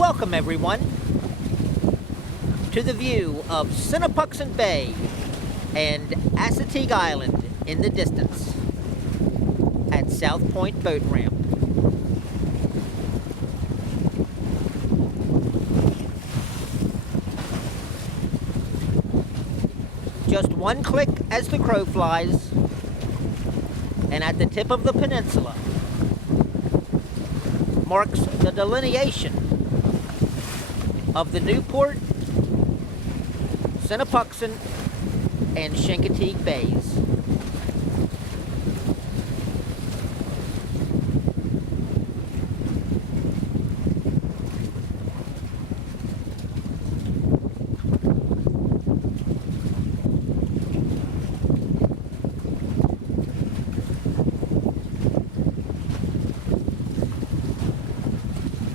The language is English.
Welcome everyone to the view of Sinepuxent Bay and Assateague Island in the distance at South Point Boat Ramp. Just one click as the crow flies, and at the tip of the peninsula marks the delineation of the Newport, Sinepuxent, and Chincoteague Bays.